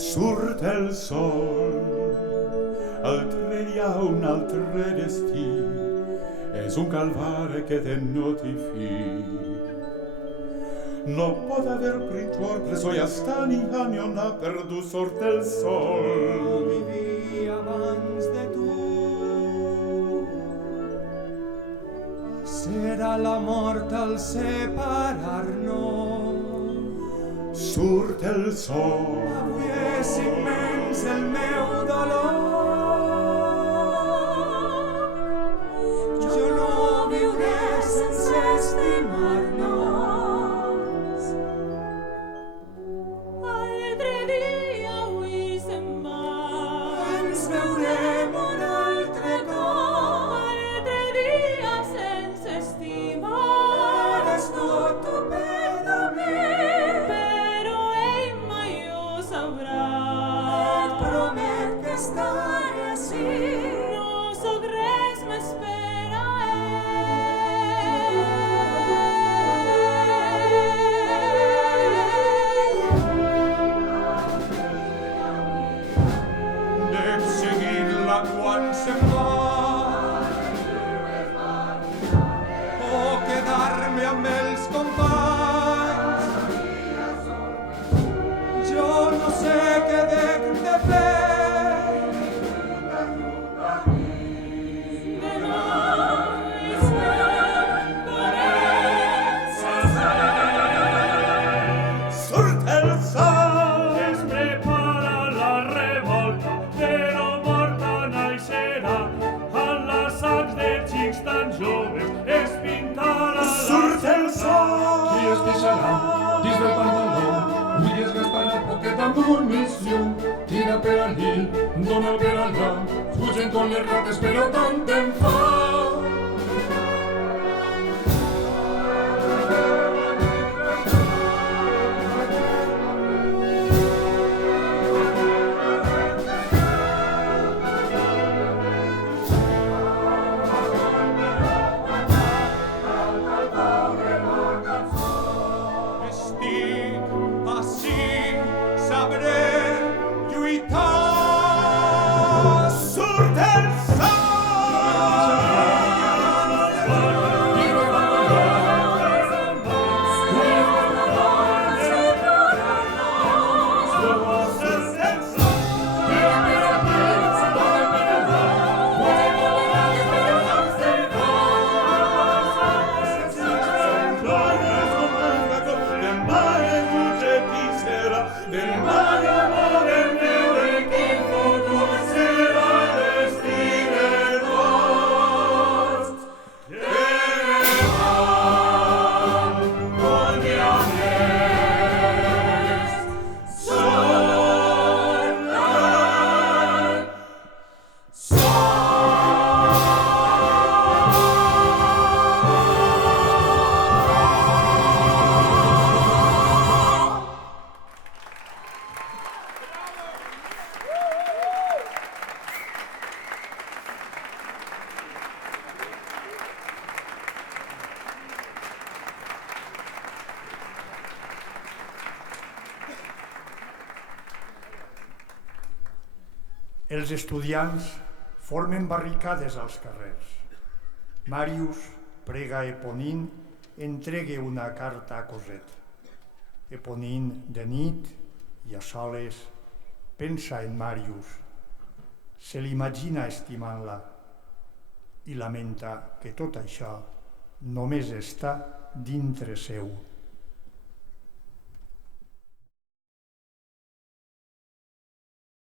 Surt el sol, altre dia un altre destí, és un calvari que te notifica. No pot haver principal preso i hasta ni any on ha perdut sort el sol. Vivia abans de tu. Serà la mort al separar-nos. Surt el sol. Avui és immens el meu dolor. Jo no viuré sense estimar-nos. Altre dia avui se'n va. Ens veurem un altre cop. Altre dia sense estimar. És tot tu per a mi. Però ell mai ho sabrà. Et promet que estaré ací. No sóc res més per a Dec seguir-la quan se'n va. O quedar-me amb els companys. Jo no sé què dec de fer. demà és Surt el sol. Es prepara la revolta, però morta naixerà. A les sacs de xics tan joves es pintarà Surt el sol. Qui es deixarà dins del pantaló? Vull desgastar el poquet amb dormició. Tira per allí, dona per allà. Fugen con les rates però tant en fa. Estic ací, sabré lluitar. Surt el del mare amore meu e quin futur serà el destí de tots. Els estudiants formen barricades als carrers. Màrius prega a Eponine entregue una carta a Cosette. Eponine, de nit i a soles, pensa en Màrius. Se l'imagina estimant-la i lamenta que tot això només està dintre seu.